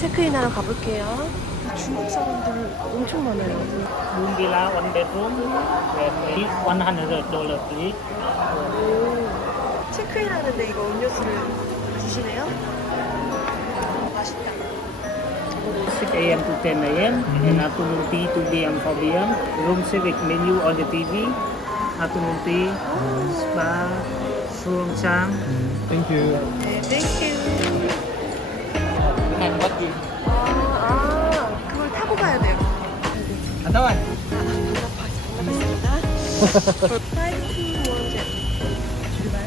체크인하러 가볼게요. 중국 사람들 엄청 많아요. One bedroom, with one hundred dollar please. 체크인하는데 이거 음료수를 주시네요. 맛있다. 6 a.m. to 10 a.m. and afternoon tea 2 p.m. 4 p.m. Room civic menu on the TV. Afternoon tea, spa, suonsang. Thank you. 네, 땡 what you? 아, 아, 그걸 타고 가야 돼요. 원제 출발.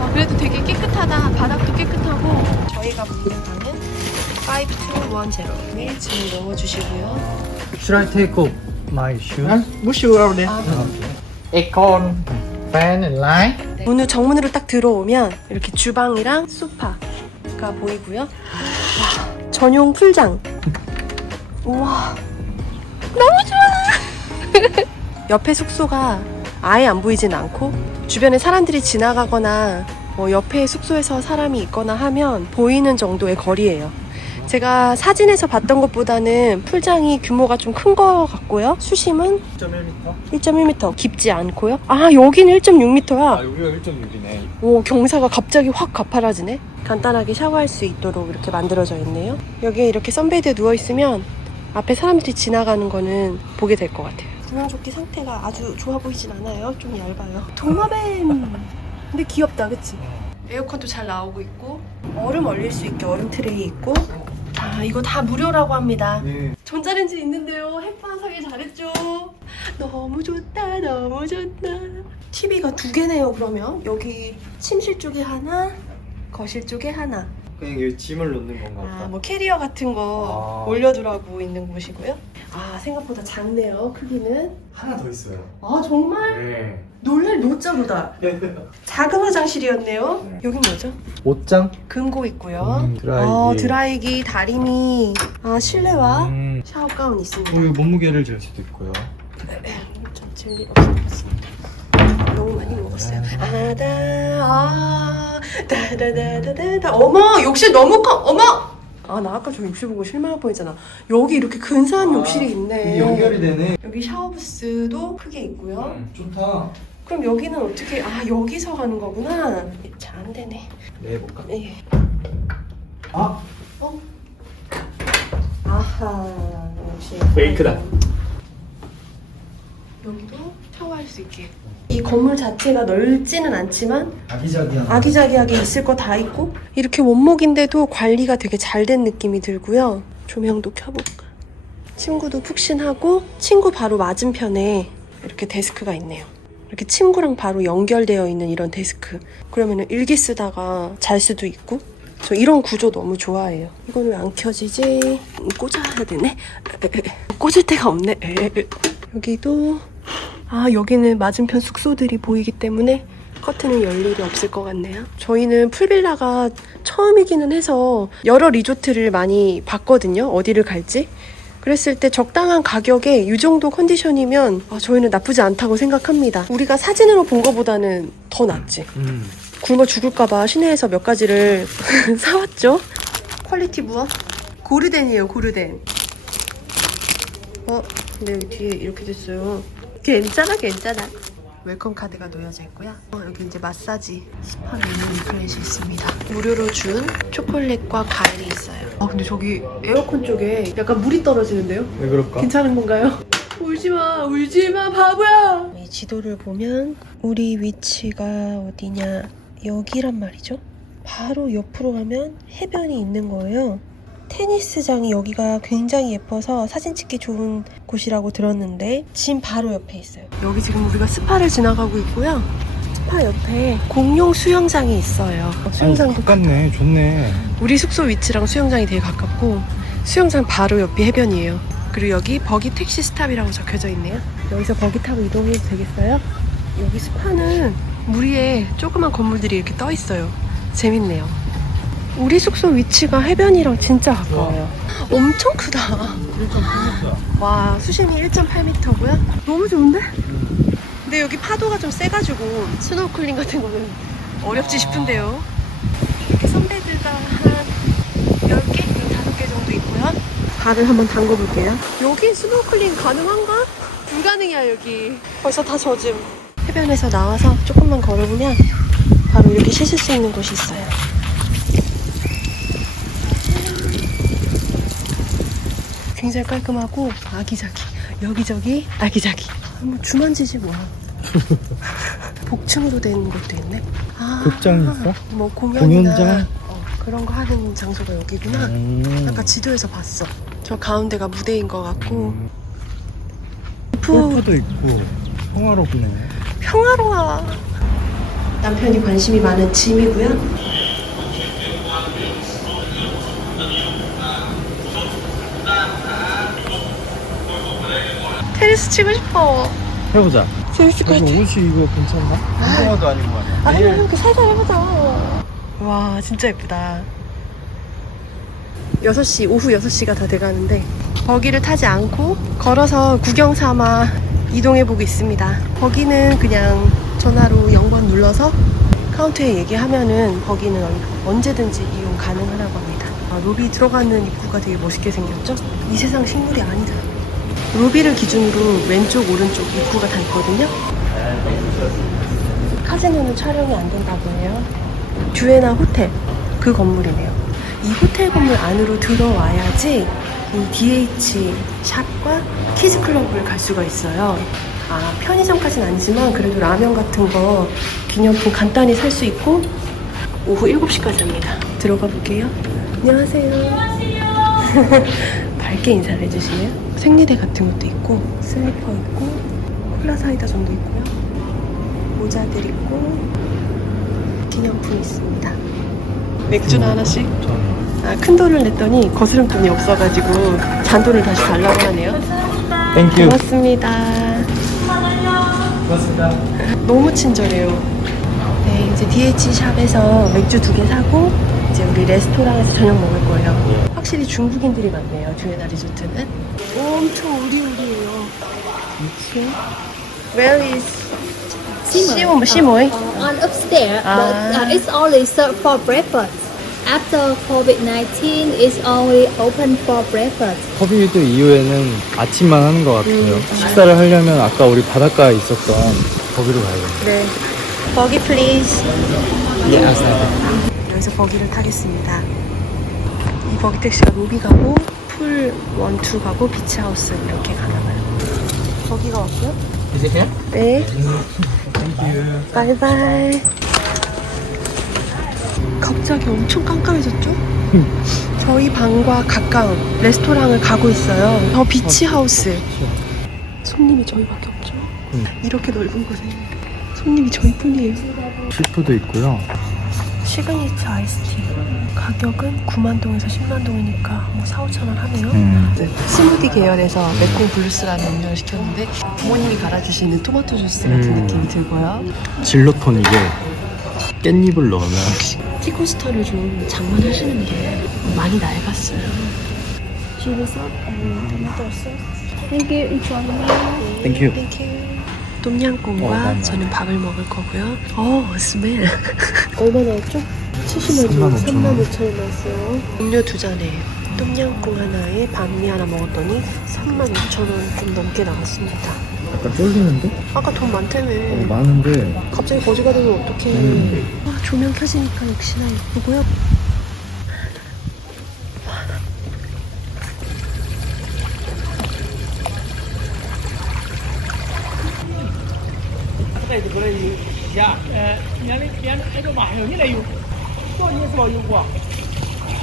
아, 그래도 되게 깨끗하다. 바닥도 깨끗하고. 저희가 묵는 방은 5210. 네, 짐을 넣어주시고요. Should I take off my shoes? Push you out there. 아, Aircon, fan and light. 문 정문으로 딱 들어오면 이렇게 주방이랑 소파가 보이고요. 와, 전용 풀장. 우와, 너무 좋아. 옆에 숙소가 아예 안 보이진 않고 주변에 사람들이 지나가거나 뭐 옆에 숙소에서 사람이 있거나 하면 보이는 정도의 거리예요. 제가 사진에서 봤던 것보다는 풀장이 규모가 좀큰거 같고요. 수심은 1.1m? 1.1m 깊지 않고요. 아 여기는 1.6m야. 아, 여기가 1.6이네. 오 경사가 갑자기 확 가파라지네 간단하게 샤워할 수 있도록 이렇게 만들어져 있네요 여기에 이렇게 선베드에 누워있으면 앞에 사람들이 지나가는 거는 보게 될 것 같아요 구명조끼 상태가 아주 좋아 보이진 않아요 좀 얇아요 도마뱀 근데 귀엽다 그치? 에어컨도 잘 나오고 있고 얼음 얼릴 수 있게 얼음 트레이 있고 아 이거 다 무료라고 합니다 네. 전자레인지 있는데요. 햇반 사기 잘했죠. 너무 좋다, 너무 좋다. TV가 두 개네요. 그러면 여기 침실 쪽에 하나, 거실 쪽에 하나. 그냥 여기 짐을 놓는 건가 아, 보다. 뭐 캐리어 같은 거 아. 올려두라고 있는 곳이고요. 아, 생각보다 작네요. 크기는. 하나 더 있어요. 아, 정말 네. 놀랄 노자보다 작은 화장실이었네요. 네. 여긴 뭐죠? 옷장? 금고 있고요. 음, 드라이기. 어, 드라이기, 다리미, 아, 실내화, 음. 샤워 가운 있습니다. 어, 이거 몸무게를 잴 수도 있고요. 전체 리가 없습니다. 먹었어요. 아다 아 다다다다다 어머 욕실 너무 커 어머 아 나 아까 저 욕실 보고 실망할 뻔했잖아. 여기 이렇게 근사한 아, 욕실이 있네. 이게 연결이 되네. 여기 샤워 부스도 크게 있고요. 음, 좋다. 그럼 여기는 어떻게 아 여기서 가는 거구나. 잘 안 되네. 네, 해볼까? 예. 아, 아하 역시 페이크다. 여기도 샤워할 수 있게. 이 건물 자체가 넓지는 않지만 아기자기한. 아기자기하게 있을 거 다 있고 이렇게 원목인데도 관리가 되게 잘 된 느낌이 들고요. 조명도 켜볼까. 친구도 푹신하고 친구 바로 맞은편에 이렇게 데스크가 있네요. 이렇게 친구랑 바로 연결되어 있는 이런 데스크. 그러면 일기 쓰다가 잘 수도 있고. 저 이런 구조 너무 좋아해요. 이건 왜 안 켜지지? 꽂아야 되네. 꽂을 데가 없네. 여기도 아 여기는 맞은편 숙소들이 보이기 때문에 커튼은 열 일이 없을 것 같네요. 저희는 풀빌라가 처음이기는 해서 여러 리조트를 많이 봤거든요. 어디를 갈지. 그랬을 때 적당한 가격에 이 정도 컨디션이면 아, 저희는 나쁘지 않다고 생각합니다. 우리가 사진으로 본 것보다는 더 낫지. 음. 굶어 죽을까봐 시내에서 몇 가지를 사왔죠. 퀄리티 무엇? 고르덴이에요, 고르덴. 어, 근데 여기 뒤에 이렇게 됐어요. 괜찮아, 괜찮아. 웰컴 카드가 놓여져 있고요. 어, 여기 이제 마사지 스파 메뉴 리플렛이 있습니다. 무료로 준 초콜릿과 과일이 있어요. 아, 근데 저기 에어컨 쪽에 약간 물이 떨어지는데요? 왜 그럴까? 괜찮은 건가요? 울지 마, 울지 마, 바보야. 이 지도를 보면 우리 위치가 어디냐 여기란 말이죠. 바로 옆으로 가면 해변이 있는 거예요. 테니스장이 여기가 굉장히 예뻐서 사진 찍기 좋은 곳이라고 들었는데 짐 바로 옆에 있어요. 여기 지금 우리가 스파를 지나가고 있고요. 스파 옆에 공용 수영장이 있어요. 수영장도 가깝네. 좋네. 우리 숙소 위치랑 수영장이 되게 가깝고 수영장 바로 옆이 해변이에요. 그리고 여기 버기 택시 스탑이라고 적혀져 있네요. 여기서 버기 타고 이동해도 되겠어요? 여기 스파는 물 위에 조그만 건물들이 이렇게 떠 있어요. 재밌네요. 우리 숙소 위치가 해변이랑 진짜 가까워요. 엄청 크다. 와, 수심이 1.8m고요. 너무 좋은데? 근데 여기 파도가 좀 세가지고 스노클링 같은 거는 어렵지 싶은데요. 10개? 5개 정도 있고요. 발을 한번 담궈볼게요. 여기 스노클링 가능한가? 불가능이야, 여기. 벌써 다 젖음. 해변에서 나와서 조금만 걸어보면 바로 이렇게 씻을 수 있는 곳이 있어요. 굉장히 깔끔하고 아기자기. 여기저기 아기자기. 뭐 주만지지 뭐야. 복층으로 된 곳도 있네. 아, 극장이 있어? 뭐 공연이나 공연장? 어, 그런 거 하는 장소가 여기구나. 음. 아까 지도에서 봤어. 저 가운데가 무대인 것 같고 프 골프도 있고 평화롭네. 평화로워. 남편이 관심이 많은 짐이고요. 테니스 치고 싶어. 해보자. 재밌을 것 같아. 옷이 이거 괜찮나? 운동화도 아니고 말이야. 아, 내일 그 살살 해보자. 와, 진짜 예쁘다. 6시, 오후 6시가 다 돼가는데, 버기를 타지 않고 걸어서 구경 삼아 이동해보고 있습니다. 버기는 그냥 전화로 0번 눌러서 카운터에 얘기하면은 버기는 언- 언제든지 이용 가능하다고 합니다. 아, 로비 들어가는 입구가 되게 멋있게 생겼죠? 이 세상 식물이 아니다. 로비를 기준으로 왼쪽, 오른쪽 입구가 다 있거든요. 카지노는 촬영이 안 된다고 해요. 듀에나 호텔 그 건물이네요. 이 호텔 건물 안으로 들어와야지 이 DH 샵과 키즈 클럽을 갈 수가 있어요. 아 편의점까지는 아니지만 그래도 라면 같은 거 기념품 간단히 살 수 있고 오후 7시까지 합니다. 들어가 볼게요. 안녕하세요. 밝게 인사를 해주시네요. 생리대 같은 것도 있고 슬리퍼 있고 콜라 사이다 정도 있고요. 모자들 있고 기념품 있습니다. 맥주나 하나씩? 아, 큰 돈을 냈더니 거스름 돈이 없어가지고 잔돈을 다시 달라고 하네요. 땡큐. 고맙습니다. 고맙습니다. 너무 친절해요. 네, 이제 DH 샵에서 맥주 두 개 사고 이제 우리 레스토랑에서 저녁 먹을 거예요. 확실히 중국인들이 많네요. 듀에나 리조트는 엄청 우리우리해요. Where is 시모 시모이? on upstairs, Ah. but uh, it's only served for breakfast. After COVID-19, it's only open for breakfast. 코비드 이후에는 아침만 하는 것 같아요. 식사를 하려면 아까 우리 바닷가에 있었던 거기로 가야 돼. 네. 버기 플리 여기서 버기를 타겠습니다. 이 버기 택시가 로비 가고 풀 원투 가고 비치하우스 이렇게 가나 봐요. 버기가 왔고요. It here? 네. 바이바이. 갑자기 엄청 깜깜해졌죠? 저희 방과 가까운 레스토랑을 가고 있어요. 더 비치하우스. 손님이 저희밖에 없죠? 응. 이렇게 넓은 곳에 손님이 저희뿐이에요. 시푸도 있고요. 시그니처 아이스티 가격은 9만 동에서 10만 동이니까 뭐 4, 5천 원 하네요 음. 스무디 계열에서 맥콩 블루스라는 음료를 시켰는데 부모님이 갈아주시는 토마토 주스 같은 음. 느낌이 들고요 질로토닉에 깻잎을 넣으면 티코스터를 좀 장만하시는 게 많이 낡았어요 Thank you, each one. 땡큐. 땡큐 똠양꿍과 어. 저는 밥을 먹을 거고요 어 스멜 얼마나였죠? 70만 3만 5천 원. 3만 5천 원 나왔어요 음료 두 잔에 똠양꿍 하나에 반미 하나 먹었더니 3만 5천 원 좀 넘게 나왔습니다 약간 쫄리는데? 아까 돈 많다며 어, 많은데 갑자기 거지가 되면 어떡해 음. 와 조명 켜지니까 역시나 예쁘고요 过来又，是啊，呃，连那连那挨着万向，你来油，多少年是老过锅，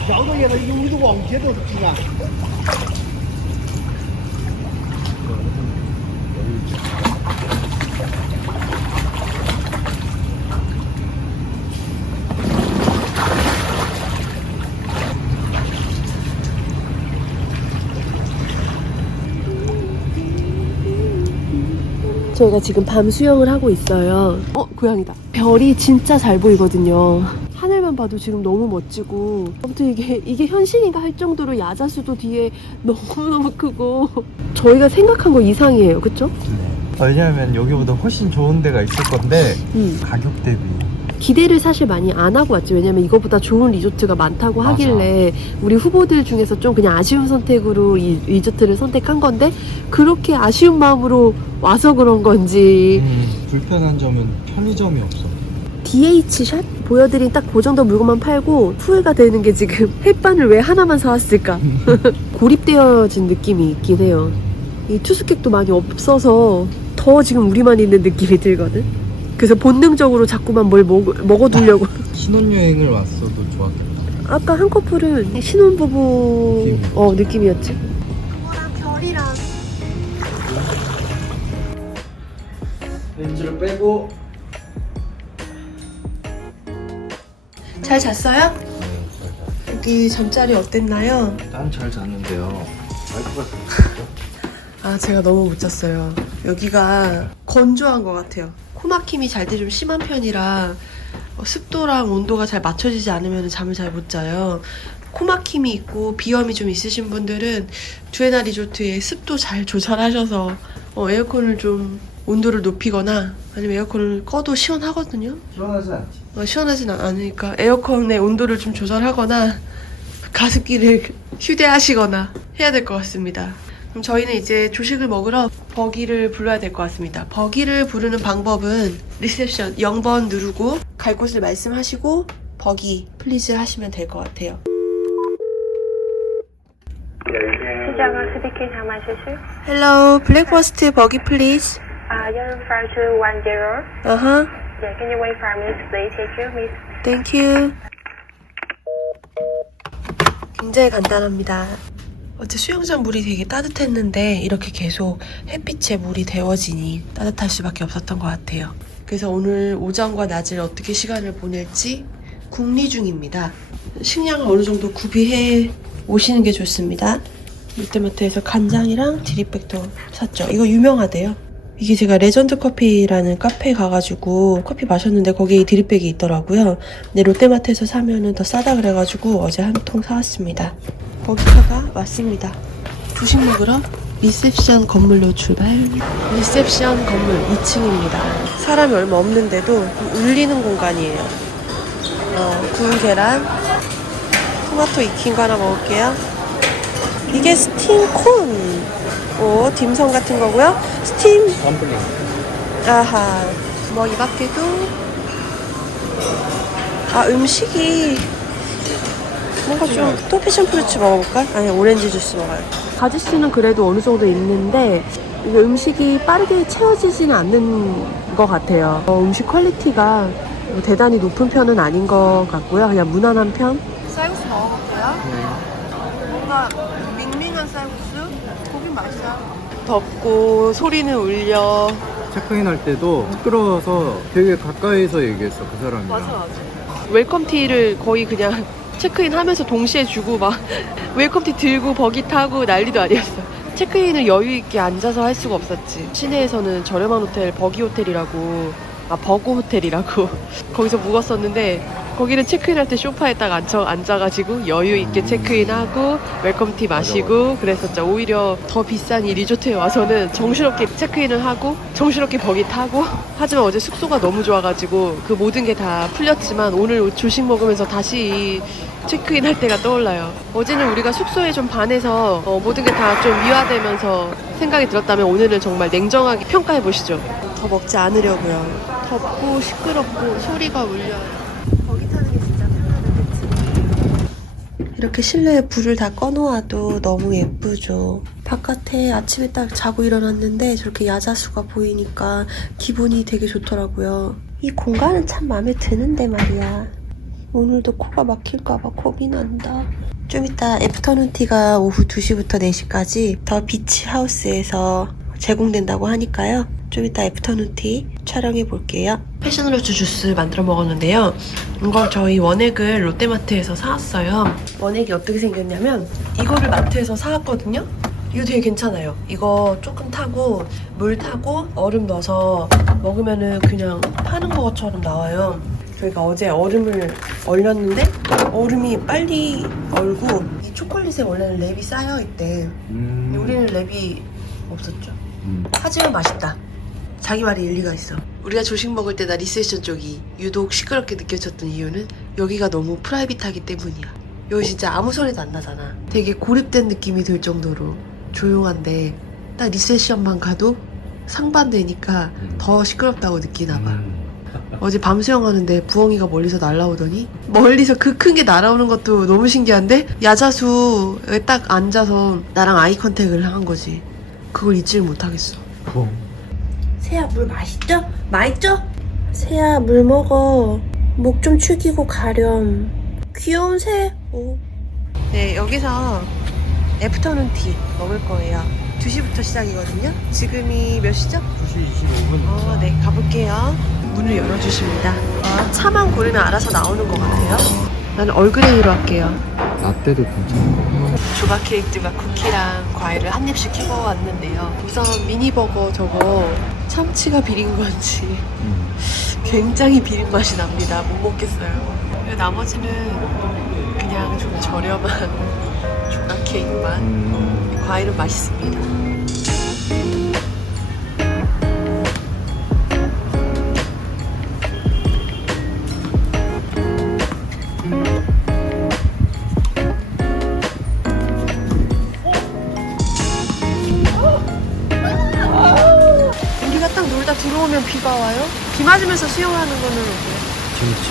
照到现在油都忘记都，是啊。 저희가 지금 밤 수영을 하고 있어요. 어, 고양이다. 별이 진짜 잘 보이거든요. 하늘만 봐도 지금 너무 멋지고 아무튼 이게 이게 현실인가 할 정도로 야자수도 뒤에 너무너무 크고 저희가 생각한 거 이상이에요. 그쵸? 왜냐하면 여기보다 훨씬 좋은 데가 있을 건데 음. 가격 대비 기대를 사실 많이 안 하고 왔지. 왜냐면 이거보다 좋은 리조트가 많다고 맞아. 하길래 우리 후보들 중에서 좀 그냥 아쉬운 선택으로 이 리조트를 선택한 건데 그렇게 아쉬운 마음으로 와서 그런 건지 음, 불편한 점은 편의점이 없어. DH샷 보여드린 딱 그 정도 물건만 팔고 후회가 되는 게 지금 햇반을 왜 하나만 사왔을까 고립되어진 느낌이 있긴 해요 이 투숙객도 많이 없어서 더 지금 우리만 있는 느낌이 들거든 그래서 본능적으로 자꾸만 뭘 먹, 먹어두려고 신혼여행을 왔어도 좋았겠다. 아까 한 커플은 신혼부부 느낌. 어 느낌이었지 그거랑 별이랑 렌즈를 빼고. 잘 잤어요? 여기 잠자리 어땠나요? 난 잘 잤는데요. 와이프가 잤어. 아 제가 너무 못 잤어요 여기가 건조한 것 같아요 코막힘이 잘 때 좀 심한 편이라 어, 습도랑 온도가 잘 맞춰지지 않으면 잠을 잘 못 자요 코막힘이 있고 비염이 좀 있으신 분들은 두에나 리조트에 습도 잘 조절하셔서 어, 에어컨을 좀 온도를 높이거나 아니면 에어컨을 꺼도 시원하거든요 시원하지 않지? 어, 시원하진 않- 않으니까 에어컨의 온도를 좀 조절하거나 가습기를 휴대하시거나 해야 될 것 같습니다. 그럼 저희는 이제 조식을 먹으러 버기를 불러야 될 것 같습니다. 버기를 부르는 방법은 리셉션 0번 누르고 갈 곳을 말씀하시고 버기 플리즈 하시면 될 것 같아요. 시장은 스피킹 장마실실. Hello, breakfast 버기. Uh, you're referred to one zero. Uh-huh. Yeah, can you wait five minutes, please? Thank you, miss. Thank you. 굉장히 간단합니다. 어제 수영장 물이 되게 따뜻했는데 이렇게 계속 햇빛에 물이 데워지니 따뜻할 수밖에 없었던 것 같아요. 그래서 오늘 오전과 낮을 어떻게 시간을 보낼지 궁리 중입니다. 식량을 어느 정도 구비해 오시는 게 좋습니다. 롯데마트에서 간장이랑 드립백도 샀죠. 이거 유명하대요. 이게 제가 레전드 커피라는 카페에 가가지고 커피 마셨는데 거기에 이 드립백이 있더라고요. 근데 롯데마트에서 사면은 더 싸다 그래가지고 어제 한 통 사왔습니다. 버기카가 왔습니다. 조식 먹으러 리셉션 건물로 출발. 리셉션 건물 2층입니다. 사람이 얼마 없는데도 울리는 공간이에요. 어, 구운 계란, 토마토 익힌 거 하나 먹을게요. 이게 스팀 콘. 오, 딤섬 같은 거고요. 스팀 덤플링. 아하. 뭐 이 밖에도 아 음식이 뭔가 좀 또 패션 프루츠 먹어볼까? 아니 오렌지 주스 먹어요. 가지수는 그래도 어느 정도 있는데 이게 음식이 빠르게 채워지지는 않는 것 같아요. 어, 음식 퀄리티가 뭐 대단히 높은 편은 아닌 것 같고요. 그냥 무난한 편. 쌀국수 먹어볼게요. 뭔가 밍밍한 쌀국수? 고기 맛있어. 덥고 소리는 울려. 체크인 할 때도 시끄러워서 되게 가까이서 얘기했어, 그 사람이랑. 맞아. 웰컴티를 거의 그냥 체크인 하면서 동시에 주고 막 웰컴티 들고 버기 타고 난리도 아니었어. 체크인을 여유 있게 앉아서 할 수가 없었지. 시내에서는 저렴한 호텔 버기 호텔이라고 아 버거 호텔이라고 거기서 묵었었는데 거기는 체크인 할 때 소파에 딱 앉아, 앉아가지고 여유 있게 체크인하고 웰컴티 마시고 그랬었죠. 오히려 더 비싼 이 리조트에 와서는 정신없게 체크인을 하고 정신없게 버기 타고 하지만 어제 숙소가 너무 좋아가지고 그 모든 게 다 풀렸지만 오늘 조식 먹으면서 다시 이 체크인 할 때가 떠올라요. 어제는 우리가 숙소에 좀 반해서 어, 모든 게 다 좀 미화되면서 생각이 들었다면 오늘은 정말 냉정하게 평가해 보시죠. 더 먹지 않으려고요. 덥고 시끄럽고 소리가 울려요. 거기 타는 게 진짜 편하겠지. 이렇게 실내에 불을 다 꺼놓아도 너무 예쁘죠. 바깥에 아침에 딱 자고 일어났는데 저렇게 야자수가 보이니까 기분이 되게 좋더라고요. 이 공간은 참 마음에 드는데 말이야. 오늘도 코가 막힐까봐 겁이 난다. 좀 이따 애프터눈 티가 오후 2시부터 4시까지 더 비치 하우스에서 제공된다고 하니까요. 좀 이따 애프터눈 티 촬영해 볼게요. 패션로즈 주스 만들어 먹었는데요. 이걸 저희 원액을 롯데마트에서 사왔어요. 원액이 어떻게 생겼냐면 이거를 마트에서 사왔거든요. 이거 되게 괜찮아요. 이거 조금 타고 물 타고 얼음 넣어서 먹으면은 그냥 파는 것처럼 나와요. 저희가 어제 얼음을 얼렸는데 얼음이 빨리 얼고 이 초콜릿에 원래는 랩이 쌓여 있대. 음. 우리는 랩이 없었죠. 음. 하지만 맛있다. 자기 말이 일리가 있어. 우리가 조식 먹을 때나 리셉션 쪽이 유독 시끄럽게 느껴졌던 이유는 여기가 너무 프라이빗하기 때문이야. 여기 진짜 아무 소리도 안 나잖아. 되게 고립된 느낌이 들 정도로 조용한데 딱 리셉션만 가도 상반되니까 더 시끄럽다고 느끼나 봐. 음. 어제 밤 수영하는데 부엉이가 멀리서 날아오더니 멀리서 그 큰 게 날아오는 것도 너무 신기한데 야자수에 딱 앉아서 나랑 아이 컨택을 한 거지. 그걸 잊지를 못하겠어. 새야 물 맛있죠? 맛있죠? 새야 물 먹어. 목 좀 축이고 가렴. 귀여운 새. 오. 네 여기서 애프터눈 티 먹을 거예요. 2시부터 시작이거든요. 지금이 몇 시죠? 2시 25분. 어, 네, 가볼게요. 문을 열어주십니다. 아, 차만 고르면 알아서 나오는 것 같아요. 나는 얼그레이로 할게요. 라떼도 괜찮고. 조각 케이크 조각 쿠키랑 과일을 한 입씩 키고 왔는데요. 우선 미니버거 저거 참치가 비린 건지 음. 굉장히 비린 맛이 납니다. 못 먹겠어요. 나머지는 그냥 좀 저렴한 조각 케이크만. 음. 과일은 맛있습니다. 맞으면서 수영하는 거는 어때요? 재밌지,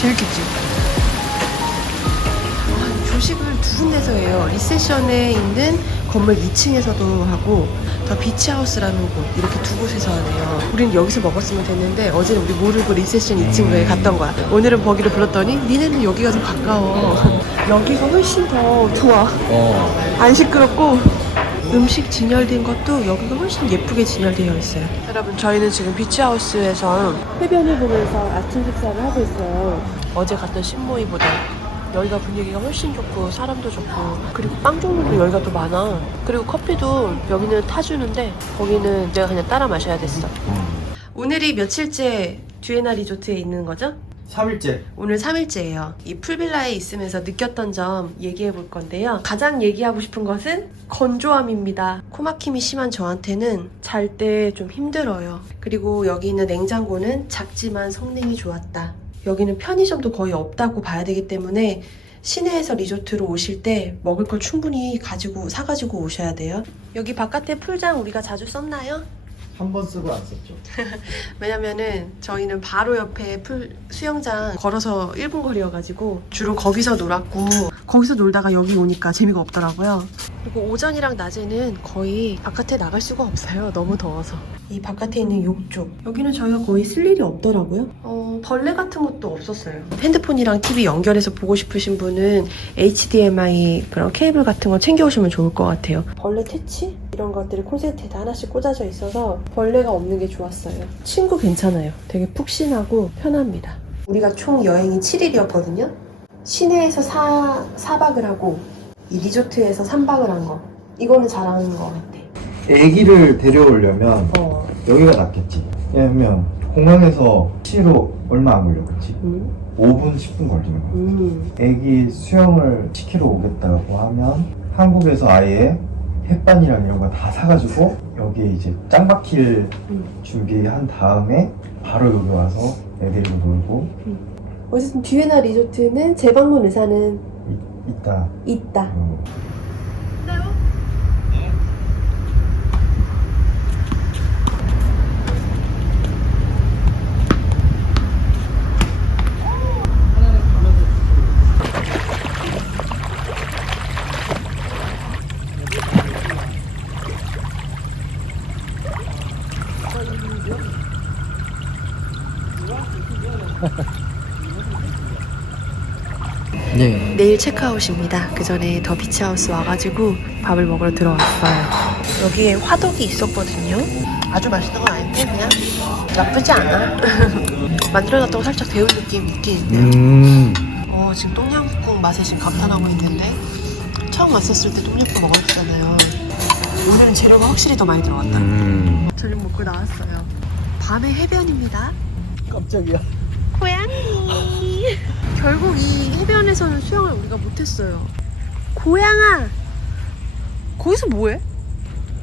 재밌겠지. 아, 조식을 두 군데서 해요. 리세션에 있는 건물 2층에서도 하고 더 비치하우스라는 곳 이렇게 두 곳에서 하네요. 우리는 여기서 먹었으면 됐는데 어제는 우리 모르고 리세션 2층에 갔던 거야. 오늘은 거기를 불렀더니 니네는 여기가 더 가까워. 여기가 훨씬 더 좋아. 어. 안 시끄럽고 음식 진열된 것도 여기가 훨씬 예쁘게 진열되어 있어요. 여러분 저희는 지금 비치하우스에서 해변을 보면서 아침 식사를 하고 있어요. 어제 갔던 신모이보다 여기가 분위기가 훨씬 좋고 사람도 좋고 그리고 빵 종류도 여기가 더 많아. 그리고 커피도 여기는 타주는데 거기는 내가 그냥 따라 마셔야 됐어. 오늘이 며칠째 듀에나 리조트에 있는 거죠? 3일째. 오늘 3일째예요. 이 풀빌라에 있으면서 느꼈던 점 얘기해 볼 건데요. 가장 얘기하고 싶은 것은 건조함입니다. 코막힘이 심한 저한테는 잘 때 좀 힘들어요. 그리고 여기 있는 냉장고는 작지만 성능이 좋았다. 여기는 편의점도 거의 없다고 봐야 되기 때문에 시내에서 리조트로 오실 때 먹을 걸 충분히 가지고 사가지고 오셔야 돼요. 여기 바깥에 풀장 우리가 자주 썼나요? 한 번 쓰고 안 썼죠. 왜냐면은 저희는 바로 옆에 풀 수영장 걸어서 1분 거리여가지고 주로 거기서 놀았고 거기서 놀다가 여기 오니까 재미가 없더라고요. 그리고 오전이랑 낮에는 거의 바깥에 나갈 수가 없어요. 너무 더워서. 이 바깥에 있는 욕조. 여기는 저희가 거의 쓸 일이 없더라고요. 어, 벌레 같은 것도 없었어요. 핸드폰이랑 TV 연결해서 보고 싶으신 분은 HDMI 그런 케이블 같은 거 챙겨오시면 좋을 것 같아요. 벌레 퇴치? 이런 것들이 콘센트에 다 하나씩 꽂아져 있어서 벌레가 없는 게 좋았어요. 친구 괜찮아요. 되게 푹신하고 편합니다. 우리가 총 여행이 7일이었거든요. 시내에서 4, 4박을 하고 이 리조트에서 3박을 한 거. 이거는 잘하는 것 같아. 애기를 데려오려면 어. 여기가 낫겠지. 왜냐면 공항에서 시로 얼마 안 걸려, 그치? 음. 5분, 10분 걸리는 거야. 음. 애기 수영을 시키러 오겠다고 하면 한국에서 아예 햇반이랑 이런 거 다 사가지고 여기에 이제 짱박힐 음. 준비한 다음에 바로 여기 와서 애 데리고 놀고 어쨌든 듀에나 리조트는 재방문 의사는 이- 있다. 있다. 어. 네. 내일 체크아웃입니다. 그 전에 더 비치하우스 와가지고 밥을 먹으러 들어왔어요. 여기에 화덕이 있었거든요. 아주 맛있는 건 아닌데 그냥 나쁘지 않아. 만들어놨다고 살짝 데운 느낌 있긴 있네요. 음. 어, 지금 똥냥국 맛에 지금 감탄하고 있는데 처음 왔었을 때 똥냥국 먹었잖아요. 오늘은 재료가 확실히 더 많이 들어갔다. 음. 저녁 먹고 나왔어요. 밤의 해변입니다. 깜짝이야. 고양이. 결국 이 해변에서는 수영을 우리가 못했어요. 고양아. 거기서 뭐해?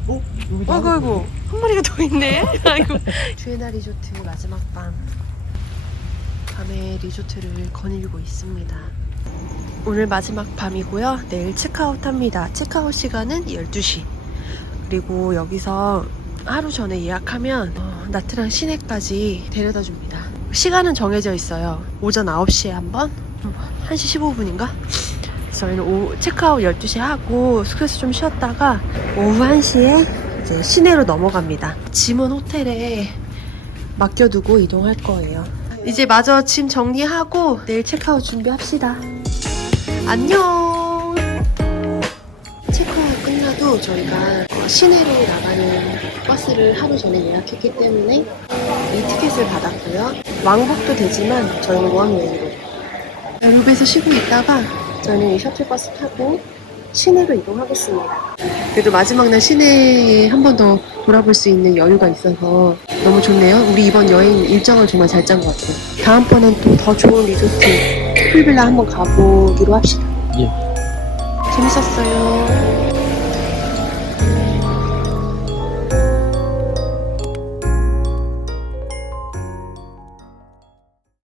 어? 여기 아이고 아이고. 한 마리가 더 있네. 아이고. 주에나 리조트 마지막 밤. 밤에 리조트를 거닐고 있습니다. 오늘 마지막 밤이고요. 내일 체크아웃 합니다. 체크아웃 시간은 12시. 그리고 여기서 하루 전에 예약하면 어, 나트랑 시내까지 데려다 줍니다. 시간은 정해져 있어요. 오전 9시에 한 번? 1시 15분인가? 저희는 오후 체크아웃 12시에 하고 숙소에서 좀 쉬었다가 오후 1시에 이제 시내로 넘어갑니다. 짐은 호텔에 맡겨두고 이동할 거예요. 이제 마저 짐 정리하고 내일 체크아웃 준비합시다. 안녕! 체크아웃 끝나도 저희가 어, 시내로 나가는 버스를 하루 전에 예약했기 때문에 이 티켓을 받았고요. 왕복도 되지만 저희는 원웨이로 루베에서 쉬고 있다가 저희는 이 셔틀버스 타고 시내로 이동하겠습니다. 그래도 마지막 날 시내에 한 번 더 돌아볼 수 있는 여유가 있어서 너무 좋네요. 우리 이번 여행 일정을 정말 잘 짠 것 같아요. 다음번엔 또 더 좋은 리조트 풀빌라 한번 가보기로 합시다. 예. 재밌었어요.